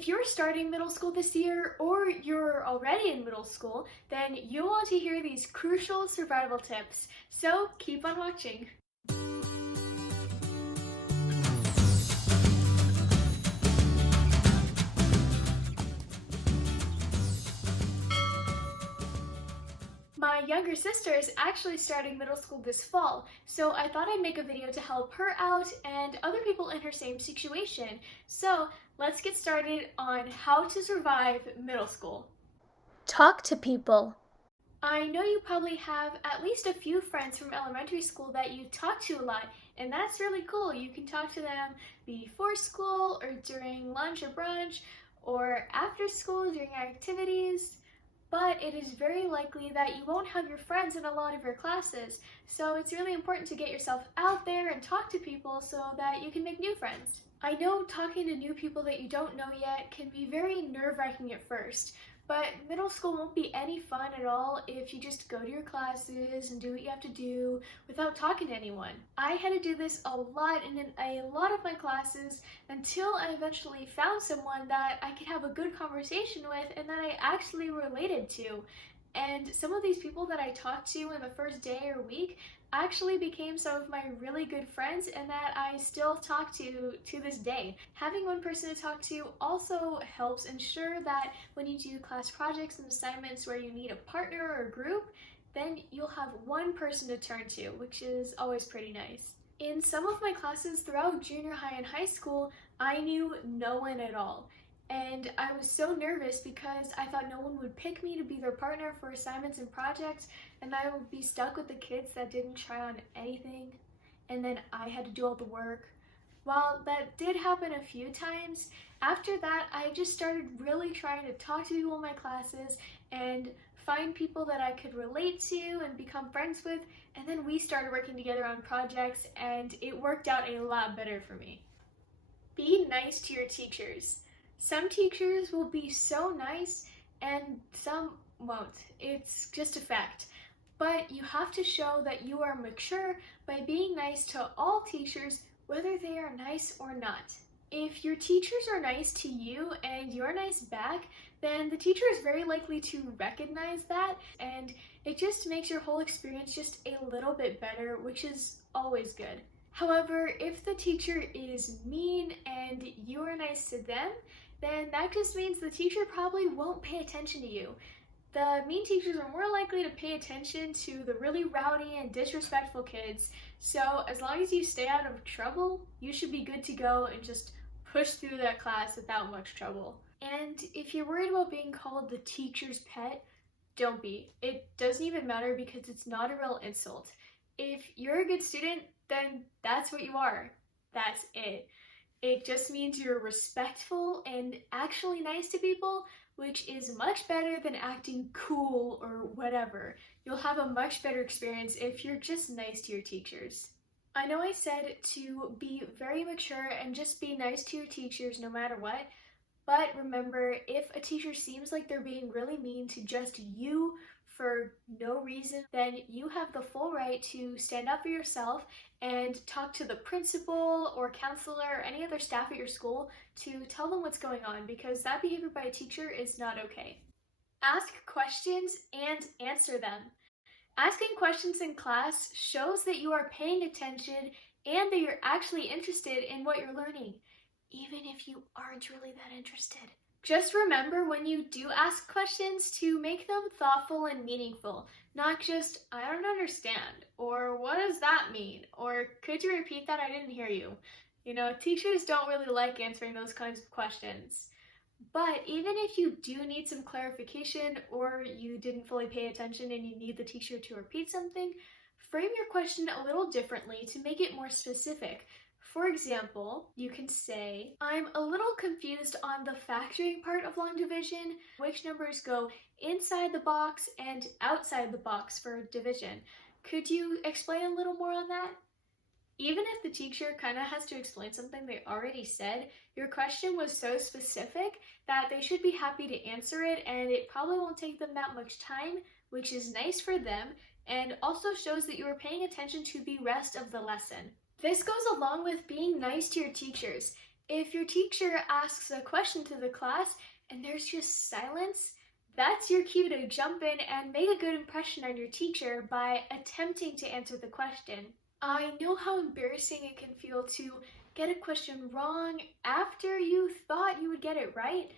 If you're starting middle school this year, or you're already in middle school, then you'll want to hear these crucial survival tips, so keep on watching. My younger sister is actually starting middle school this fall, so I thought I'd make a video to help her out and other people in her same situation. So let's get started on how to survive middle school. Talk to people. I know you probably have at least a few friends from elementary school that you talk to a lot, and that's really cool. You can talk to them before school or during lunch or brunch or after school during activities. But it is very likely that you won't have your friends in a lot of your classes, so it's really important to get yourself out there and talk to people so that you can make new friends. I know talking to new people that you don't know yet can be very nerve-wracking at first, but middle school won't be any fun at all if you just go to your classes and do what you have to do without talking to anyone. I had to do this a lot in a lot of my classes until I eventually found someone that I could have a good conversation with and that I actually related to. And some of these people that I talked to in the first day or week actually became some of my really good friends and that I still talk to this day. Having one person to talk to also helps ensure that when you do class projects and assignments where you need a partner or a group, then you'll have one person to turn to, which is always pretty nice. In some of my classes throughout junior high and high school, I knew no one at all. And I was so nervous because I thought no one would pick me to be their partner for assignments and projects, and I would be stuck with the kids that didn't try on anything, and then I had to do all the work. While that did happen a few times, after that I just started really trying to talk to people in my classes and find people that I could relate to and become friends with, and then we started working together on projects and it worked out a lot better for me. Be nice to your teachers. Some teachers will be so nice and some won't. It's just a fact. But you have to show that you are mature by being nice to all teachers, whether they are nice or not. If your teachers are nice to you and you're nice back, then the teacher is very likely to recognize that, and it just makes your whole experience just a little bit better, which is always good. However, if the teacher is mean and you are nice to them, then that just means the teacher probably won't pay attention to you. The mean teachers are more likely to pay attention to the really rowdy and disrespectful kids, so as long as you stay out of trouble, you should be good to go and just push through that class without much trouble. And if you're worried about being called the teacher's pet, don't be. It doesn't even matter because it's not a real insult. If you're a good student, then that's what you are. That's it. It just means you're respectful and actually nice to people, which is much better than acting cool or whatever. You'll have a much better experience if you're just nice to your teachers. I know I said to be very mature and just be nice to your teachers no matter what, but remember, if a teacher seems like they're being really mean to just you for no reason, then you have the full right to stand up for yourself and talk to the principal or counselor or any other staff at your school to tell them what's going on, because that behavior by a teacher is not okay. Ask questions and answer them. Asking questions in class shows that you are paying attention and that you're actually interested in what you're learning, even if you aren't really that interested. Just remember when you do ask questions to make them thoughtful and meaningful, not just, I don't understand, or what does that mean, or could you repeat that, I didn't hear you. You know, teachers don't really like answering those kinds of questions. But even if you do need some clarification or you didn't fully pay attention and you need the teacher to repeat something, frame your question a little differently to make it more specific. For example, you can say, I'm a little confused on the factoring part of long division. Which numbers go inside the box and outside the box for division? Could you explain a little more on that? Even if the teacher kind of has to explain something they already said, your question was so specific that they should be happy to answer it, and it probably won't take them that much time, which is nice for them, and also shows that you are paying attention to the rest of the lesson. This goes along with being nice to your teachers. If your teacher asks a question to the class and there's just silence, that's your cue to jump in and make a good impression on your teacher by attempting to answer the question. I know how embarrassing it can feel to get a question wrong after you thought you would get it right,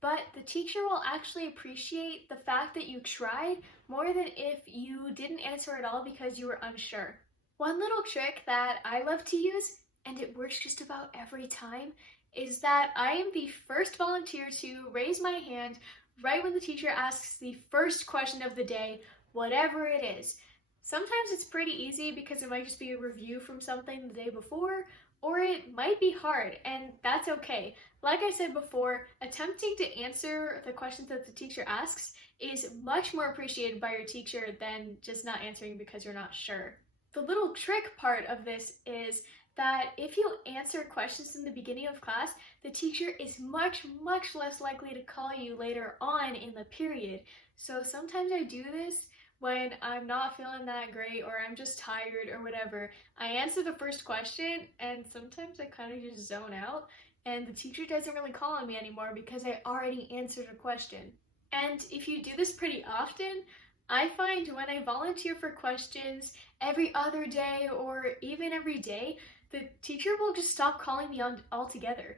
but the teacher will actually appreciate the fact that you tried more than if you didn't answer at all because you were unsure. One little trick that I love to use, and it works just about every time, is that I am the first volunteer to raise my hand right when the teacher asks the first question of the day, whatever it is. Sometimes it's pretty easy because it might just be a review from something the day before, or it might be hard, and that's okay. Like I said before, attempting to answer the questions that the teacher asks is much more appreciated by your teacher than just not answering because you're not sure. The little trick part of this is that if you answer questions in the beginning of class, the teacher is much less likely to call you later on in the period. So sometimes I do this when I'm not feeling that great or I'm just tired or whatever. I answer the first question and sometimes I kind of just zone out and the teacher doesn't really call on me anymore because I already answered a question. And if you do this pretty often, I find when I volunteer for questions every other day or even every day, the teacher will just stop calling me on altogether,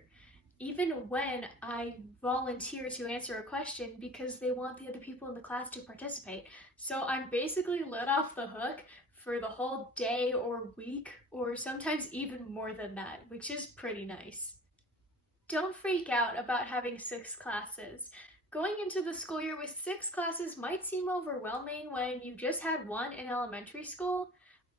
even when I volunteer to answer a question because they want the other people in the class to participate. So I'm basically let off the hook for the whole day or week, or sometimes even more than that, which is pretty nice. Don't freak out about having 6 classes. Going into the school year with 6 classes might seem overwhelming when you just had one in elementary school,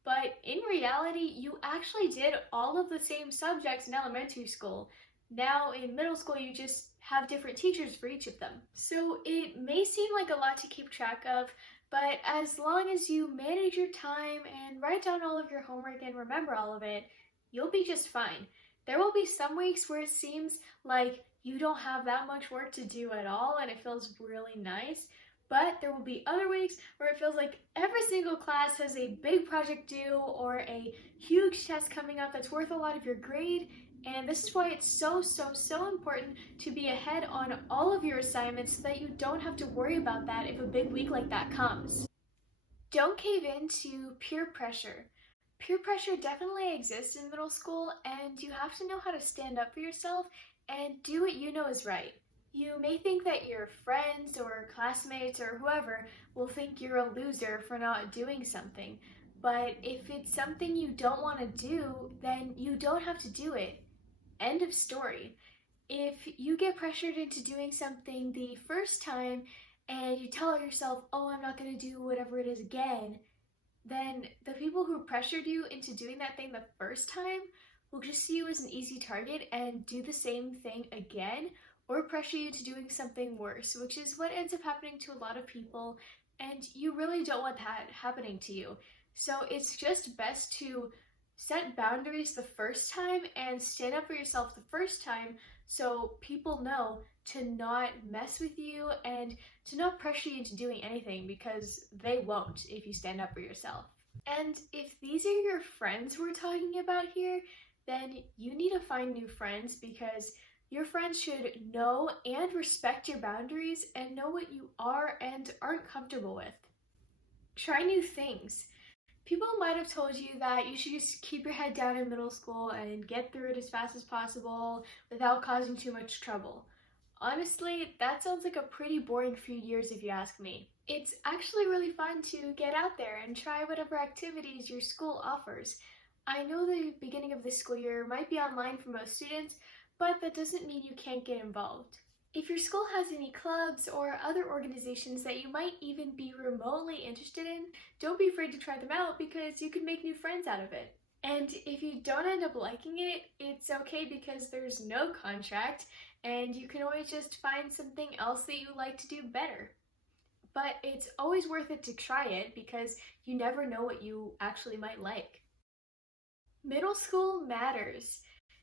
but in reality, you actually did all of the same subjects in elementary school. Now in middle school, you just have different teachers for each of them. So it may seem like a lot to keep track of, but as long as you manage your time and write down all of your homework and remember all of it, you'll be just fine. There will be some weeks where it seems like you don't have that much work to do at all and it feels really nice, but there will be other weeks where it feels like every single class has a big project due or a huge test coming up that's worth a lot of your grade, and this is why it's so important to be ahead on all of your assignments so that you don't have to worry about that if a big week like that comes. Don't cave in to peer pressure. Peer pressure definitely exists in middle school, and you have to know how to stand up for yourself and do what you know is right. You may think that your friends or classmates or whoever will think you're a loser for not doing something, but if it's something you don't want to do, then you don't have to do it. End of story. If you get pressured into doing something the first time and you tell yourself, oh, I'm not going to do whatever it is again, then the people who pressured you into doing that thing the first time will just see you as an easy target and do the same thing again or pressure you to doing something worse, which is what ends up happening to a lot of people, and you really don't want that happening to you. So it's just best to set boundaries the first time and stand up for yourself the first time so people know to not mess with you and to not pressure you into doing anything, because they won't if you stand up for yourself. And if these are your friends we're talking about here, then you need to find new friends, because your friends should know and respect your boundaries and know what you are and aren't comfortable with. Try new things. People might have told you that you should just keep your head down in middle school and get through it as fast as possible without causing too much trouble. Honestly, that sounds like a pretty boring few years if you ask me. It's actually really fun to get out there and try whatever activities your school offers. I know the beginning of this school year might be online for most students, but that doesn't mean you can't get involved. If your school has any clubs or other organizations that you might even be remotely interested in, don't be afraid to try them out, because you can make new friends out of it. And if you don't end up liking it, it's okay, because there's no contract and you can always just find something else that you like to do better. But it's always worth it to try it, because you never know what you actually might like. Middle school matters.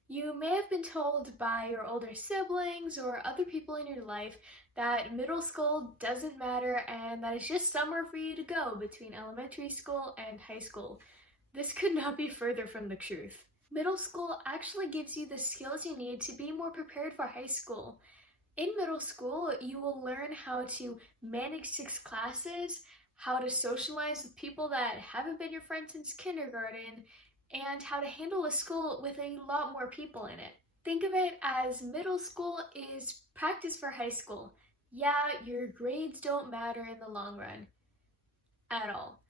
You may have been told by your older siblings or other people in your life that middle school doesn't matter and that it's just somewhere for you to go between elementary school and high school. This could not be further from the truth. Middle school actually gives you the skills you need to be more prepared for high school. In middle school, you will learn how to manage 6 classes, how to socialize with people that haven't been your friends since kindergarten, and how to handle a school with a lot more people in it. Think of it as middle school is practice for high school. Yeah, your grades don't matter in the long run at all,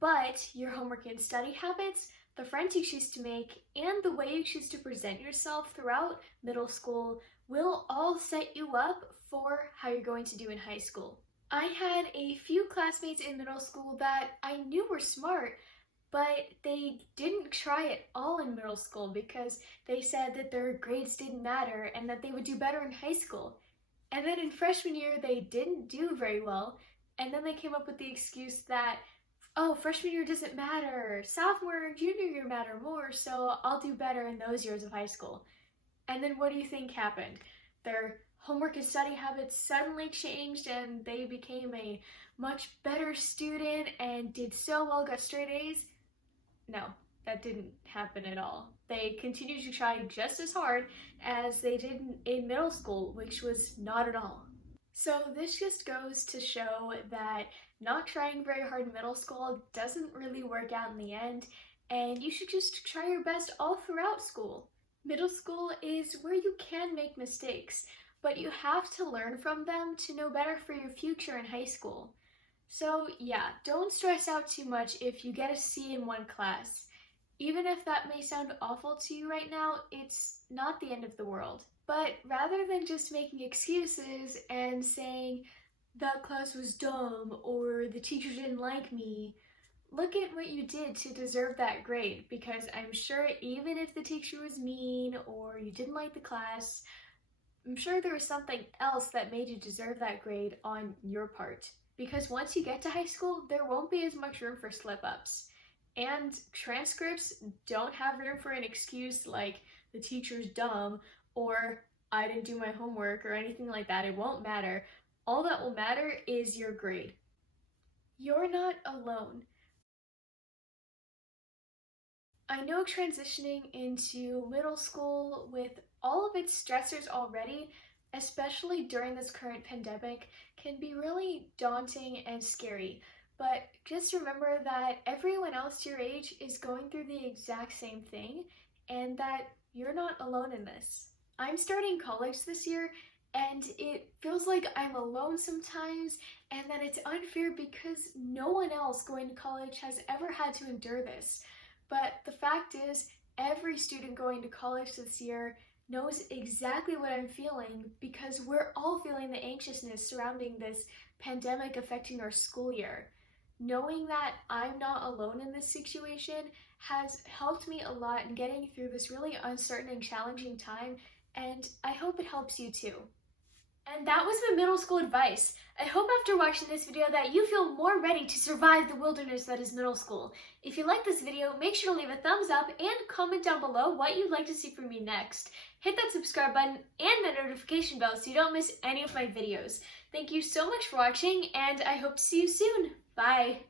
but your homework and study habits, the friends you choose to make, and the way you choose to present yourself throughout middle school will all set you up for how you're going to do in high school. I had a few classmates in middle school that I knew were smart, but they didn't try at all in middle school because they said that their grades didn't matter and that they would do better in high school. And then in freshman year, they didn't do very well, and then they came up with the excuse that, oh, freshman year doesn't matter, sophomore and junior year matter more, so I'll do better in those years of high school. And then what do you think happened? Their homework and study habits suddenly changed and they became a much better student and did so well, got straight A's? No, that didn't happen at all. They continued to try just as hard as they did in middle school, which was not at all. So this just goes to show that not trying very hard in middle school doesn't really work out in the end, and you should just try your best all throughout school. Middle school is where you can make mistakes, but you have to learn from them to know better for your future in high school. So yeah, don't stress out too much if you get a C in one class. Even if that may sound awful to you right now, it's not the end of the world. But rather than just making excuses and saying, that class was dumb or the teacher didn't like me, look at what you did to deserve that grade, because I'm sure even if the teacher was mean or you didn't like the class, I'm sure there was something else that made you deserve that grade on your part. Because once you get to high school, there won't be as much room for slip-ups. And transcripts don't have room for an excuse like the teacher's dumb or I didn't do my homework or anything like that. It won't matter. All that will matter is your grade. You're not alone. I know transitioning into middle school with all of its stressors already, especially during this current pandemic, can be really daunting and scary. But just remember that everyone else your age is going through the exact same thing and that you're not alone in this. I'm starting college this year and it feels like I'm alone sometimes and that it's unfair because no one else going to college has ever had to endure this. But the fact is, every student going to college this year knows exactly what I'm feeling because we're all feeling the anxiousness surrounding this pandemic affecting our school year. Knowing that I'm not alone in this situation has helped me a lot in getting through this really uncertain and challenging time, and I hope it helps you too. And that was my middle school advice. I hope after watching this video that you feel more ready to survive the wilderness that is middle school. If you like this video, make sure to leave a thumbs up and comment down below what you'd like to see from me next. Hit that subscribe button and the notification bell so you don't miss any of my videos. Thank you so much for watching, and I hope to see you soon. Bye!